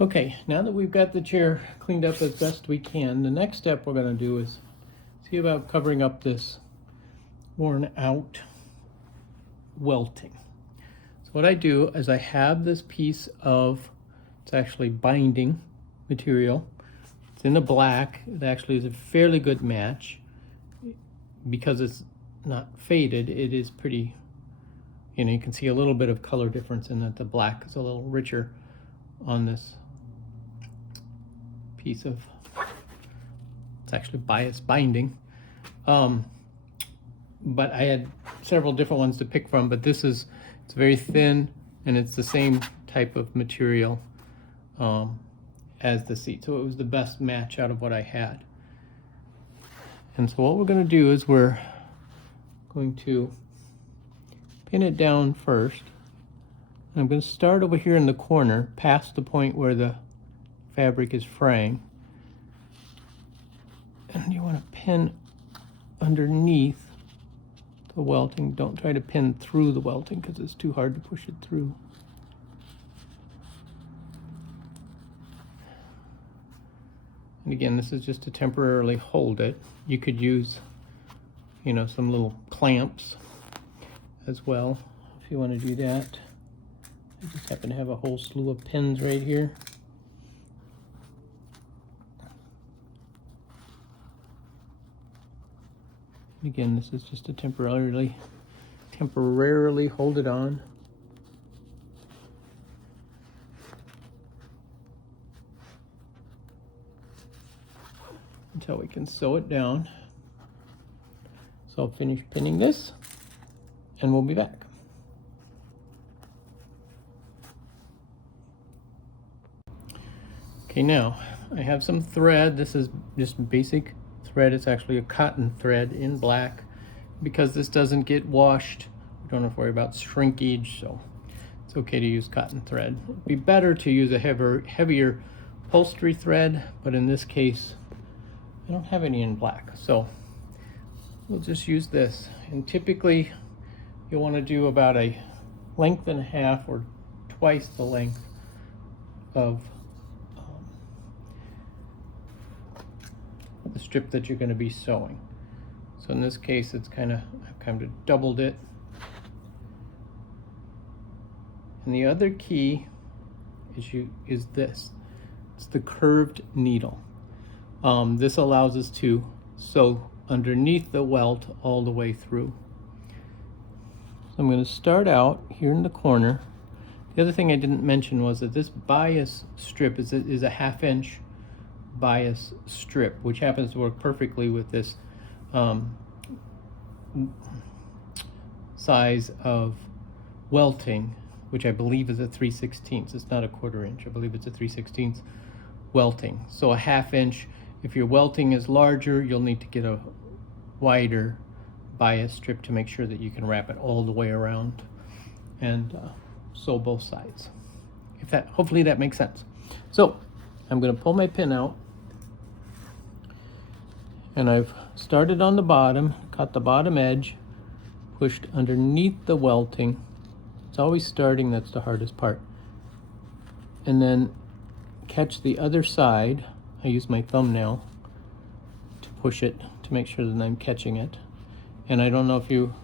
Okay, now that we've got the chair cleaned up as best we can, the next step we're going to do is see about covering up this worn out welting. So what I do is I have this piece of, it's actually binding material. It's in the black. It actually is a fairly good match. Because it's not faded, it is pretty, you can see a little bit of color difference in that the black is a little richer on this piece of, it's actually bias binding. But I had several different ones to pick from, but it's very thin and it's the same type of material as the seat. So it was the best match out of what I had. And so what we're going to do is we're going to pin it down first. I'm going to start over here in the corner past the point where the fabric is fraying. And you want to pin underneath the welting. Don't try to pin through the welting because it's too hard to push it through. And again, this is just to temporarily hold it. You could use, some little clamps as well if you want to do that. I just happen to have a whole slew of pins right here. Again, this is just to temporarily hold it on. Until we can sew it down. So I'll finish pinning this and we'll be back. Okay, now I have some thread. This is just basic thread. It's actually a cotton thread in black. Because this doesn't get washed, we don't have to worry about shrinkage, so it's okay to use cotton thread. It'd be better to use a heavier upholstery thread, but in this case I don't have any in black, so we'll just use this. And typically you'll want to do about a length and a half or twice the length of the strip that you're going to be sewing. So in this case, I've kind of doubled it. And the other key is this. It's the curved needle. This allows us to sew underneath the welt all the way through. So I'm going to start out here in the corner. The other thing I didn't mention was that this bias strip is a 1/2 inch bias strip, which happens to work perfectly with this size of welting, which I believe is a 3/16. It's not a 1/4 inch. I believe it's a 3/16 welting. So a 1/2 inch. If your welting is larger, you'll need to get a wider bias strip to make sure that you can wrap it all the way around and sew both sides. Hopefully that makes sense. So I'm going to pull my pin out, and I've started on the bottom, cut the bottom edge, pushed underneath the welting. It's always starting, that's the hardest part. And then catch the other side. I use my thumbnail to push it to make sure that I'm catching it. And I don't know if you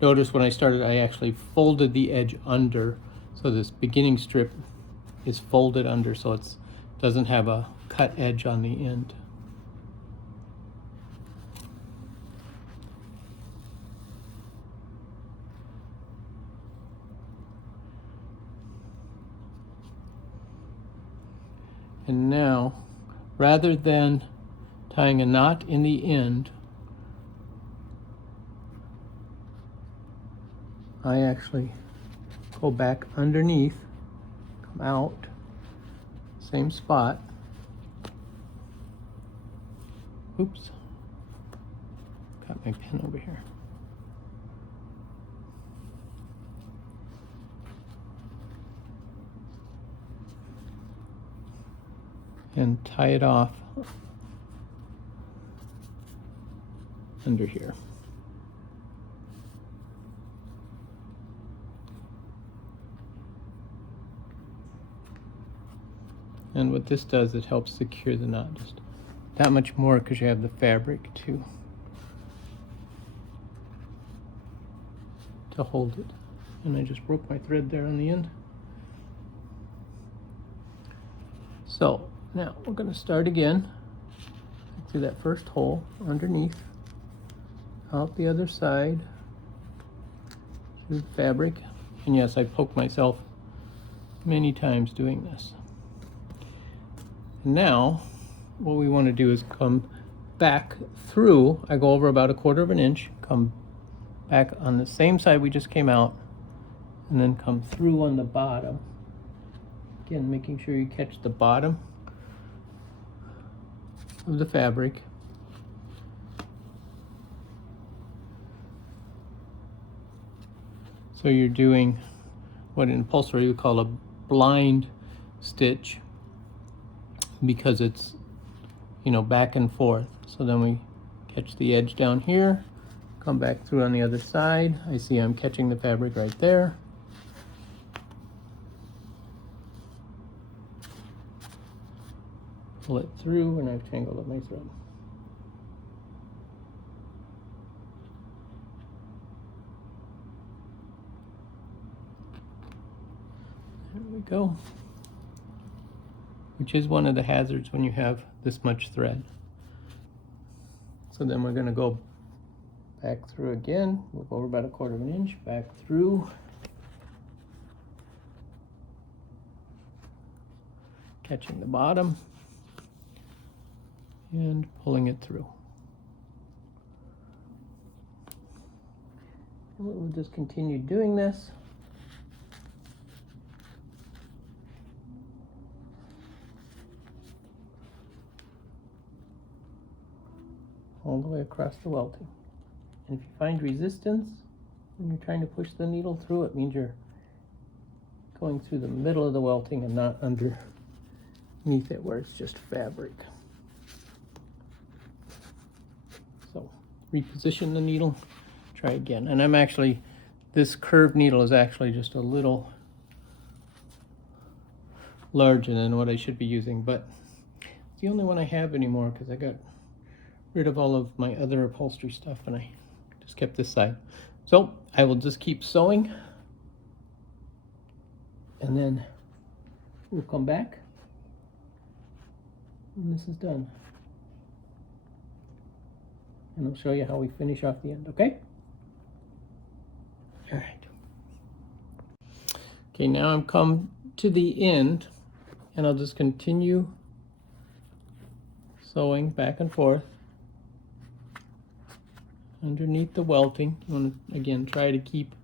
noticed when I started, I actually folded the edge under. So this beginning strip is folded under, so it doesn't have a cut edge on the end. And now, rather than tying a knot in the end, I actually go back underneath, come out, same spot. Oops, got my pin over here. And tie it off under here. And what this does, it helps secure the knot just that much more because you have the fabric to hold it. And I just broke my thread there on the end. So now we're going to start again through that first hole underneath, out the other side, through the fabric. And yes, I poked myself many times doing this. Now what we want to do is come back through. I go over about 1/4 inch, come back on the same side we just came out, and then come through on the bottom. Again, making sure you catch the bottom of the fabric. So you're doing what in upholstery we call a blind stitch, because it's, you know, back and forth. So then we catch the edge down here, come back through on the other side. I see I'm catching the fabric right there. Pull it through, and I've tangled up my thread. There we go. Which is one of the hazards when you have this much thread. So then we're going to go back through again. We'll go over about 1/4 inch, back through. Catching the bottom and pulling it through. And we'll just continue doing this. All the way across the welting. And if you find resistance when you're trying to push the needle through, it means you're going through the middle of the welting and not underneath it where it's just fabric. So reposition the needle, try again. And I'm actually, this curved needle is actually just a little larger than what I should be using, but it's the only one I have anymore because I got rid of all of my other upholstery stuff and I just kept this side. So I will just keep sewing, and then we'll come back when this is done. And I'll show you how we finish off the end, okay? All right. Okay, now I'm come to the end, and I'll just continue sewing back and forth underneath the welting. You want to, again, try to keep,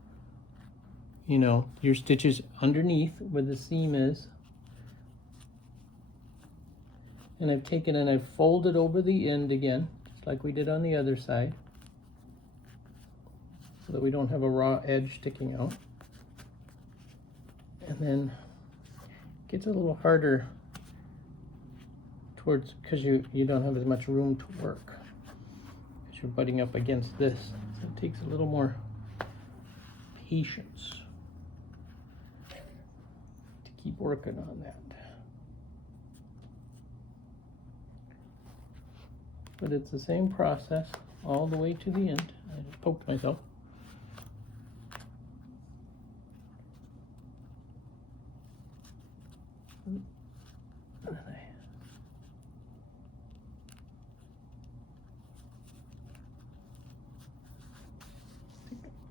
you know, your stitches underneath where the seam is. And I've taken and I've folded over the end again, just like we did on the other side, so that we don't have a raw edge sticking out. And then it gets a little harder towards, because you don't have as much room to work. You're butting up against this, so it takes a little more patience to keep working on that. But it's the same process all the way to the end. I just poked myself.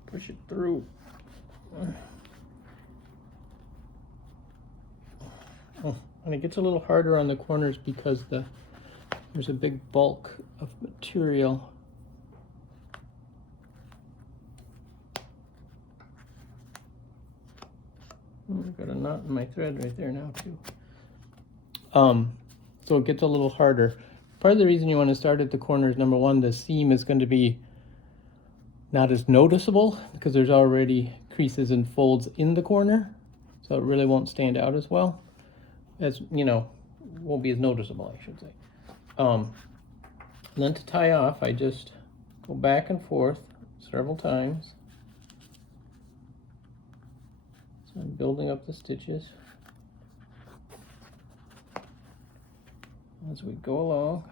Push it through. Oh, and it gets a little harder on the corners because there's a big bulk of material. I've got a knot in my thread right there now too. So it gets a little harder. Part of the reason you want to start at the corners, number one, the seam is going to be not as noticeable because there's already creases and folds in the corner, so it really won't stand out as well, as, you know, won't be as noticeable, I should say. And then to tie off, I just go back and forth several times. So I'm building up the stitches. as we go along.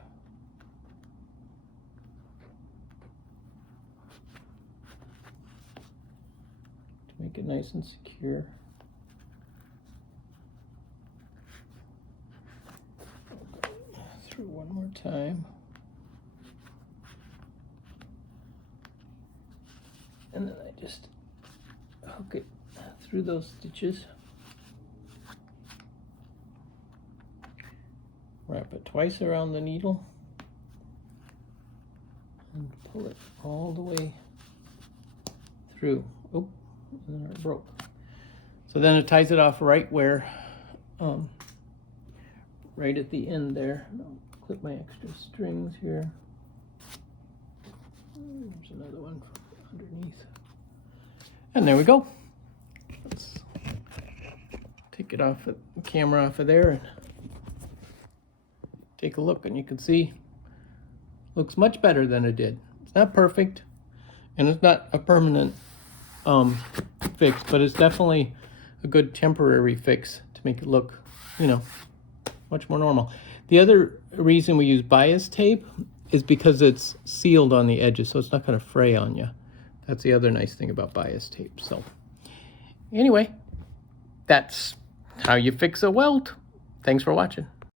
To make it nice and secure. Through one more time. And then I just hook it through those stitches. Wrap it twice around the needle and pull it all the way through. Oh, and then it broke. So then it ties it off right where, right at the end there. I'll clip my extra strings here. There's another one underneath. And there we go. Let's take it off the camera off of there and take a look, and you can see looks much better than it did. It's not perfect and it's not a permanent fix, but it's definitely a good temporary fix to make it look, you know, much more normal. The other reason we use bias tape is because it's sealed on the edges, so it's not going to fray on you. That's the other nice thing about bias tape. So anyway, that's how you fix a welt. Thanks for watching.